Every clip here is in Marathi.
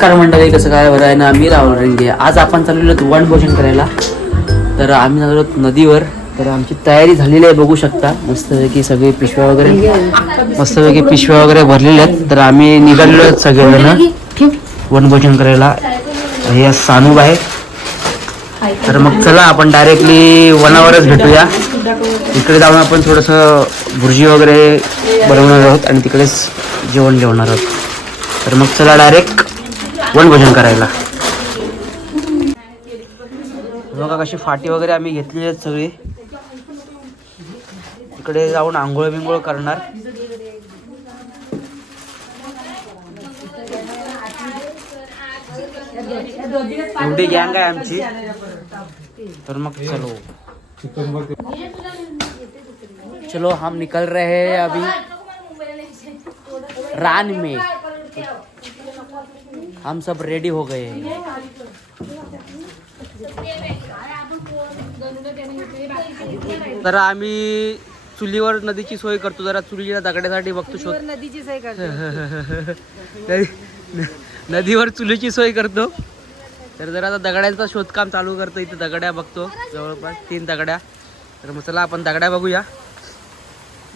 नमस्कार मंडळी कसं काय बरं आहे ना? मी राहुल रेंगे. आज आपण चाललेलो आहोत वन भोजन करायला. तर आम्ही चाललो आहोत नदीवर. तर आमची तयारी झालेली आहे बघू शकता. मस्तपैकी सगळे पिशव्या वगैरे मस्तपैकी पिशव्या वगैरे भरलेल्या आहेत. तर आम्ही निघालेलो आहेत सगळेजण. वनभोजन करायला. हे सानूब आहे. तर मग चला आपण डायरेक्टली वनावरच भेटूया. इकडे जाऊन आपण थोडंसं भुर्जी वगैरे बनवणार आहोत आणि तिकडेच जेवण जेवणार आहोत. तर मग चला डायरेक्ट वनभोजन करायला. बघा कशी फाटी वगैरे आम्ही घेतली आहेत सगळी. इकडे जाऊन आंघोळ बिंघोळ करणार. एवढी गँग आहे आमची. तर मग चलो. चलो हम निकल रहे हैं अभी. रान में. हम सब रेडी हो गए हैं। तर आम्ही चुलीवर नदीची सोय करतो जरा चुलीच्या दगड्यासाठी बघतो शोध नदीची सोय करतो. नदीवर चुलीची सोय करतो. तर जरा आता दगड्यांचा शोधकाम चालू करतो इथे दगड्या बघतो. जवळपास तीन दगड्या. तर मग चला आपण दगड्या बघूया.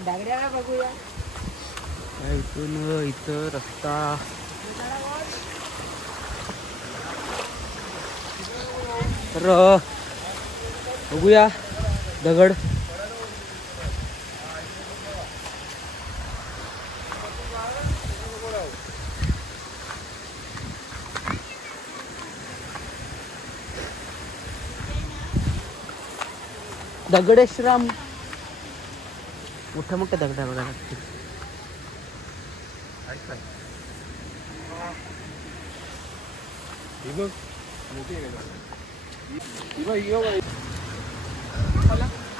दागड्याला बघूया. इथून इथं रस्ता. तर बघूया दगड. दगडेश्राम मोठ्या मोठ्या दगड्या बघा लागतील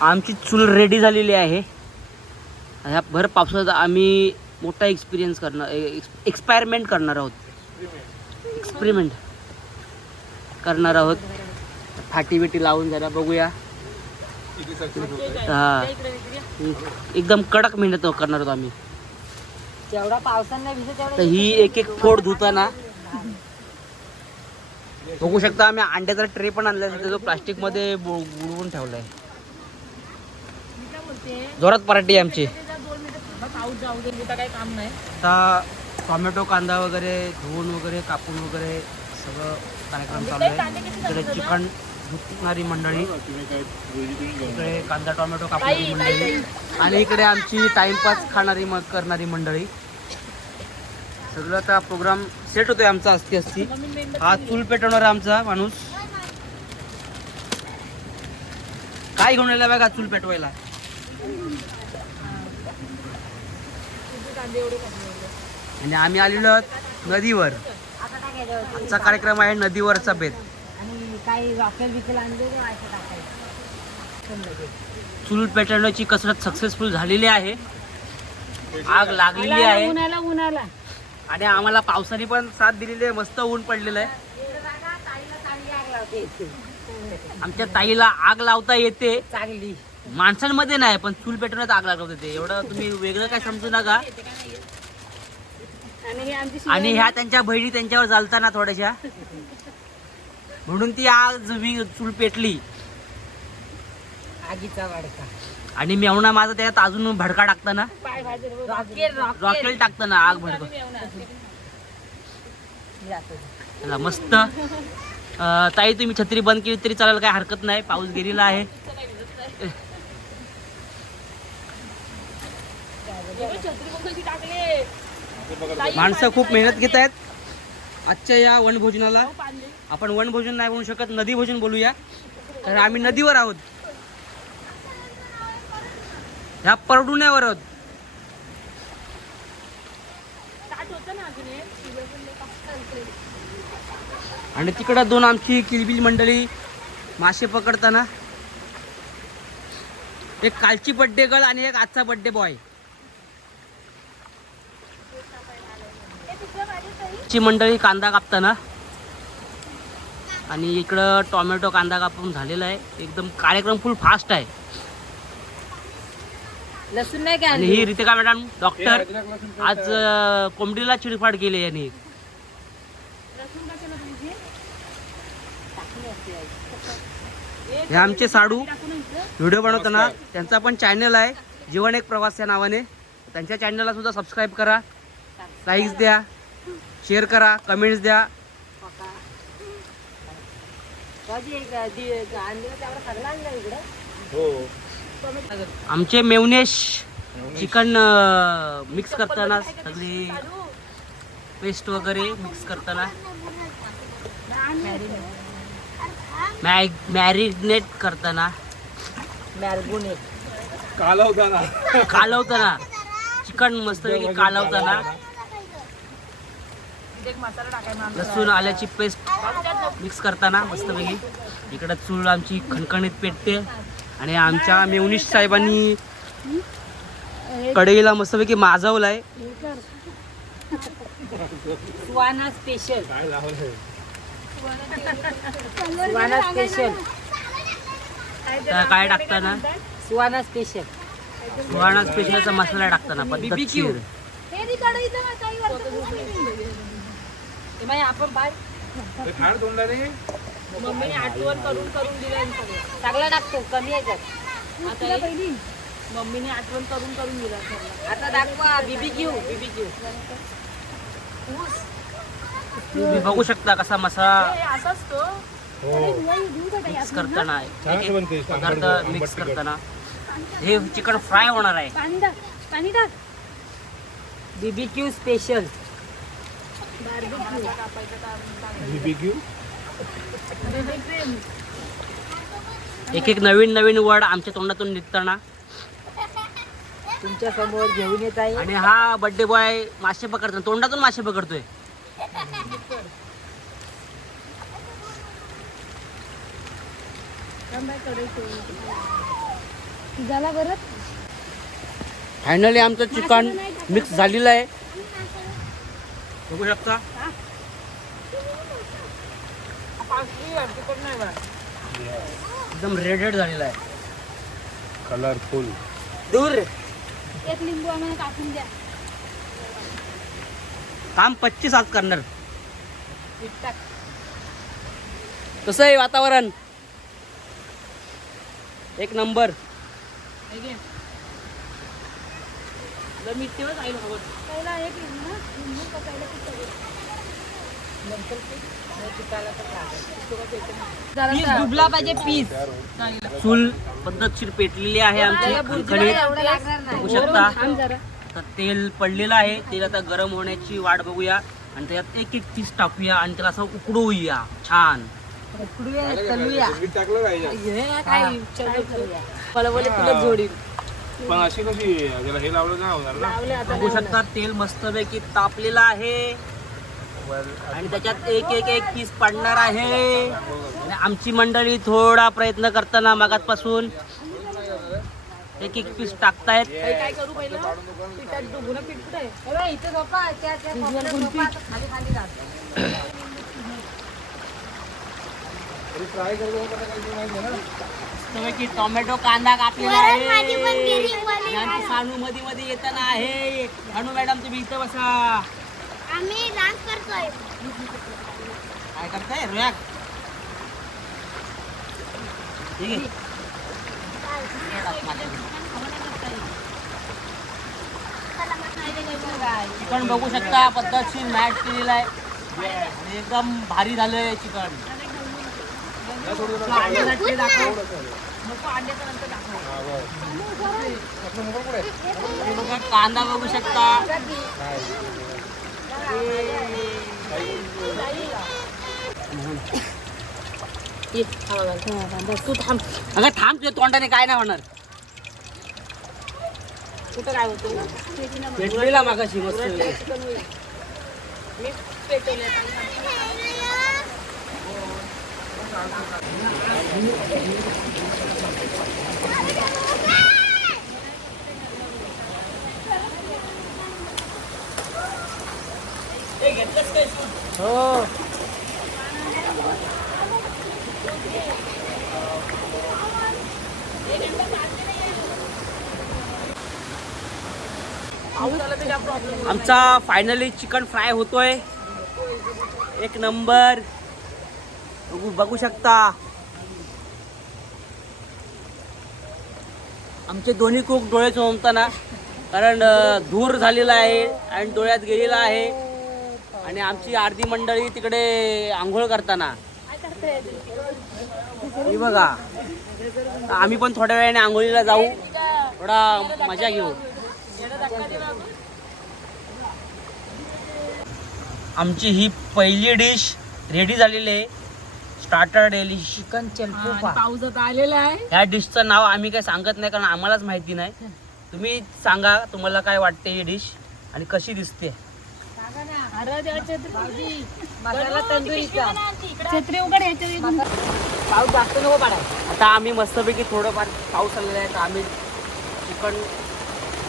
आमची चूल रेडी झालेली आहे. ह्या भर पावसाळ्यात आम्ही मोठा एक्सपिरियन्स करणार एक्सपायरमेंट करणार आहोत. एक्सपेरिमेंट करणार आहोत. फाटी बिटी लावून जरा बघूया. हा. एकदम कडक मेहनत करणार आहोत आम्ही. तर ही एक एक फोड धुताना बघू शकता आम्ही अंड्याचा ट्रे पण आणला आहे जो प्लास्टिकमध्ये बु- बुडवून ठेवलाय. जोरात पराठी आहे आमची. पाऊस जाऊ दे कुठं काही काम नाही आता टोमॅटो कांदा वगैरे धुवून वगैरे कापून वगैरे सगळं कार्यक्रम चालू आहे. इकडे चिकन धुतणारी मंडळी. इकडे कांदा टोमॅटो कापणारी मंडळी. आणि इकडे आमची टाइमपास खाणारी मग करणारी मंडळी. सगळं आता प्रोग्राम सेट होतोय आमचा असती असती हा चूल पेटवणार आमचा माणूस. काय घेऊन आला बघा चूल पेटवायला? आणि आम्ही आलेलो आहोत नदीवर. आजचा कार्यक्रम आहे नदीवरचा बेत. चूल पेटवण्याची कसरत सक्सेसफुल झालेली आहे. आग लागलेली आहे. उन्हाला उन्हाला. आणि आम्हाला पावसाने पण साथ दिलेली आहे मस्त ऊन पडलेलं आहे. आमच्या ताईला आग लावता येते. चांगली. माणसांमध्ये नाही पण चूल पेटवण्यात आग लागत होते. एवढं तुम्ही वेगळं काय समजू नका. आणि ह्या त्यांच्या बहिणी त्यांच्यावर चालताना थोड्याशा. म्हणून ती आग जमी चूल पेटली. आगीचा वाडका. आणि मेवणा माझा त्याच्यात अजून भडका टाकताना रॉकेल रॉकेल टाकताना आग भडक चला मस्त. ताई तुम्ही छत्री बंद केली तरी चालेल काय हरकत नाही. पाऊस गेलेला आहे. माणसं खूप मेहनत घेत आहेत. आजच्या या वनभोजनाला आपण वनभोजन नाही म्हणू शकत नदी भोजन बोलूया. तर आम्ही नदीवर आहोत. ह्या परडुण्यावर आहोत. आणि तिकडं दोन आमची किलबिल मंडळी मासे पकडताना. एक कालची बड्डे गर्ल आणि एक आजचा बड्डे बॉय ची मंडळी कांदा कापताना. आणि इकडं टोमॅटो कांदा कापून झालेला आहे. एकदम कार्यक्रम फुल फास्ट आहे. लसूण नाही काय आणि ही रितिका मॅडम डॉक्टर आज अं, कोंबडीला चिडफाड केली यांनी. हे आमचे साडू. व्हिडिओ बनवताना त्यांचा पण चॅनल आहे. जीवन एक प्रवास या नावाने. त्यांच्या चॅनलला सुद्धा सबस्क्राईब करा. लाईक्स द्या. शेअर करा. कमेंट्स द्या. आमचे मेवनेश चिकन मिक्स करताना सगळी पेस्ट वगैरे मिक्स करताना. मॅग मॅरिनेट करताना. कालवताना. चिकन मस्त कालवताना. लसूण आल्याची पेस्ट मिक्स करताना मस्तपैकी इकडं चूळ आमची खणखणीत पेटते. आणि आमच्या मेवनीश साहेबांनी कढईला मस्तपैकी माजवलाय. सुवाना स्पेशल सुवाना स्पेशल काय टाकताना? सुवाना स्पेशल सुहाणा स्पेशलचा मसाला टाकताना पद्धतशीर आपण बाय मम्मीने आठवण करून करून दिलं चांगला टाकतो कमी याच्यात आता हे मम्मीने आठवण करून करून दिलं सगळं. आता दाखवा बीबी क्यू बीबी क्यू तुम्ही बघू शकता कसा असाच तो मिक्स करताना. एक एक पदार्थ मिक्स करताना. हे चिकन फ्राय होणार आहे. पाणी टाक पाणी टाक बीबी क्यू? स्पेशल एक एक नवीन नवीन वर्ड आमच्या तोंडातून निघताना. तुमच्यासमोर घेऊन येत आहे. आणि हा बर्थडे बॉय मासे पकडतो तोंडातून मासे पकडतोय. झाला बरं? फायनली आमचं चिकन मिक्स झालेलं आहे. बघू शकता? एकदम रेडेड झालेला आहे. कलरफुल दूर एक लिंबू आम्हाला कापून द्या. काम पच्चीस आज करणार. कसं आहे वातावरण? एक नंबर. मी तेव्हाच पहिला एक लिंबू पकायला. पीस डुबला पाहिजे पीस. चूल पद्धतशीर पेटलेली आहे आमची. खणखणीत बघू शकता. तर तेल पडलेलं आहे. तेल आता गरम होण्याची वाट बघूया. आणि त्याच्यात एक एक पीस टाकूया आणि त्याला असं उकडवूया छान. उकडूया तलूया टाकलं पाहिजे. हे ना काय चलो करूया? मला बोले तुला जोडी पण अशी कशी हे लावलं का होणार बघू शकता तेल मस्तपैकी तापलेलं आहे. आणि त्याच्यात एक एक एक पीस पडणार आहे. आणि आमची मंडळी थोडा प्रयत्न करताना मगातपासून एक एक पीस टाकतायत? हे टोमॅटो कांदा कापलेला आहे. सानू मध्ये मध्ये येताना आहे. सानू मॅडम तुम्ही इथं बसा. आम्ही डान्स करतोय. काय करताय? रोयाक. ठीक आहे. चिकन बघू शकता पद्धतशीर मॅच केलेला आहे. आणि एकदम भारी झालंय चिकन. कांदा बघू शकता. तू थांब अगं थांब तुझ्या तोंडाने काय नाही होणार. कुठं काय होतं भेटलेला मागाशी मस्त मी पेटवले हो. आमचा फायनली चिकन फ्राय होतोय. एक नंबर बघू बघू शकता. आमचे दोन्ही कुक डोळे चोमताना कारण धूर झालेला आहे आणि डोळ्यात गेलेला आहे. आणि आमची अर्धी मंडळी तिकडे आंघोळ करताना. ही बघा. आम्ही पण थोड्या वेळाने आंघोळीला जाऊ. थोडा मजा घेऊ. आमची ही पहिली डिश रेडी झालेली आहे. स्टार्टर डिश चिकन पाऊस आता आलेला आहे. ह्या डिशचं नाव आम्ही काही सांगत नाही कारण आम्हालाच माहिती नाही. तुम्ही सांगा तुम्हाला काय वाटते ही डिश? आणि कशी दिसते? अरे देवा छत्री. मसाला तंदुरीचा छत्री उघड याच्या पाऊस जास्त नको पाडा. आता आम्ही मस्तपैकी थोडंफार पाऊस आलेला आहे तर आम्ही चिकन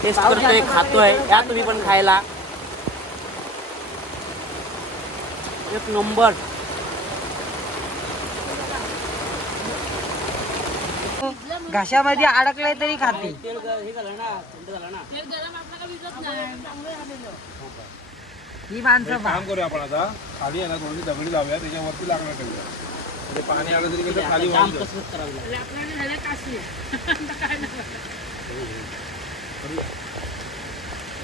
टेस्ट करतोय खातोय. या तुम्ही पण खायला. एक नंबर. घशामध्ये अडकलंय तरी खाते. तेल हे झालं ना थंड झालं ना. ही माणसं काम करूया आपण आता. खाली आहे ना थोडीशी दगडी लावूया त्याच्यावरती लागणार ठेवूया म्हणजे पाणी आलं तरी कसं खाली जाम वाहून जाईल. कसरत करावी लागेल.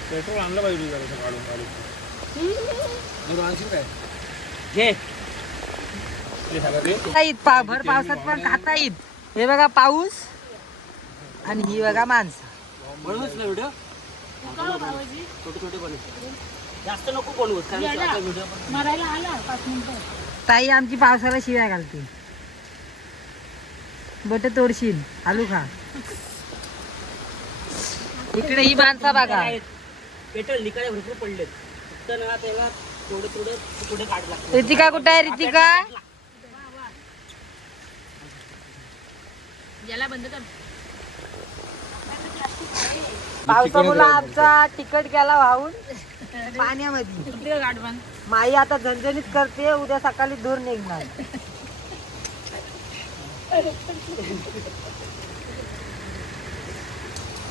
पेट्रोल आणलं पाहिजे जरा काढून काढून आणशील काय? घे. ते सगळं ते खाता येत पा भर पावसात पण खाता येत हे बघा पाऊस आणि ही बघा माणसं. ना व्हिडिओ. छोटे छोटे जास्त नको कारण व्हिडिओ पण मरायला आला पाच मिनिटं. ताई आमची पावसाला शिव्या घालते. बट तोडशील आलू खा. इकडे ही माणसं बघा. पेट्रोल निकाले भरपूर पडलेत. फक्त ना त्याला थोडं थोडं पुढे काढ लागतं. रितिका कुठे आहे रितिका? याला बंद कर. पावसामुळे आमचा तिकट गेला वाहून. पाण्यामध्ये. माई आता झणझणीत करते उद्या सकाळी दूर निघणार.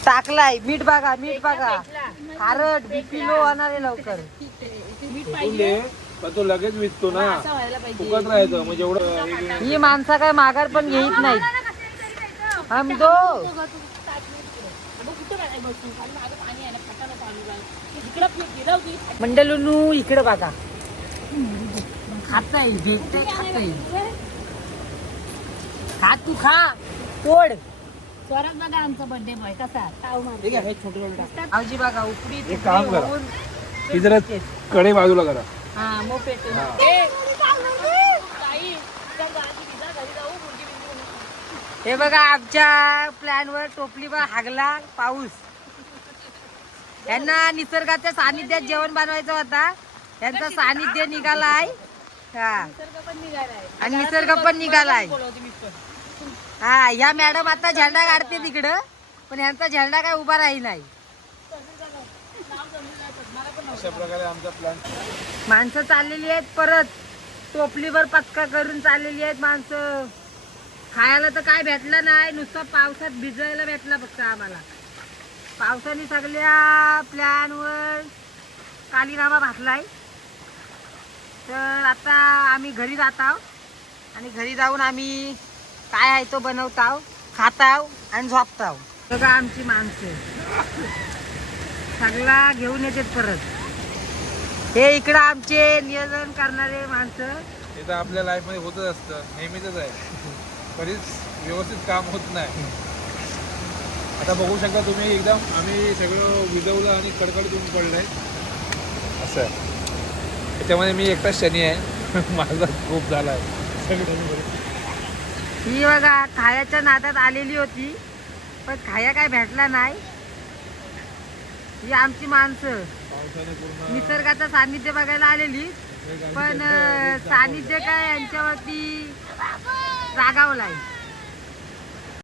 टाकलाय मीठ बघा मीठ बघा. खारट बीपी लो होणार आहे लवकर पण तो लगेच विकतो ना. फुकट राहायचं म्हणजे एवढं हे. ही माणसं काय माघार पण घेत नाही हम दो मंडलुनू इकडे बघा. खाता येईल भेटते खाता येईल. खा तू खा. तोड स्वराज बघा आमचा बर्थडे बॉय कसा? ताव मार ठीक आहे हे छोटे छोटे टाक. आवजी बघा उपडी एक काम तुकडी करा. होऊन ती जरा कडे बाजूला करा. हा हे. बघा आमच्या प्लॅन वर टोपलीवर हागला पाऊस. यांना निसर्गाच्या सानिध्यात जेवण बनवायचं होता. यांचा सानिध्य निघालाय हा. आणि निसर्ग पण निघालाय हा या मॅडम आता झेंडा काढते तिकडं पण यांचा झेंडा काय उभा राही नाही. माणसं चाललेली आहेत परत. टोपलीवर पचका करून चाललेली आहेत माणसं. खायला तर काय भेटलं नाही नुसतं पावसात भिजायला भेटला फक्त आम्हाला. पावसाने सगळ्या प्लॅनवर कालीनामा भासलाय. तर आता आम्ही घरी जात आहोत आणि घरी जाऊन आम्ही काय आहे तो बनवताव आहो आणि झोपताव. बघा आमची माणसं. सगळा घेऊन येतात परत. हे इकडं आमचे नियोजन करणारे माणसं. हे तर आपल्या लाईफमध्ये होतच असतं. नेहमीच आहे. बरीच व्यवस्थित काम होत नाही. आता बघू शकता तुम्ही एकदम आम्ही सगळं विजवलं आणि कडकडीत ऊन पडलंय. असं आहे. त्याच्यामध्ये मी एकटाच शनी आहे. माझा खूप झाला आहे. सगळं ही बघा खायाच्या नादात आलेली होती पण खाया काय भेटला नाही. ही आमची माणसं. निसर्गाचं सानिध्य बघायला आलेली. पण अं, सानिध्य काय यांच्यावरती रागावलाय.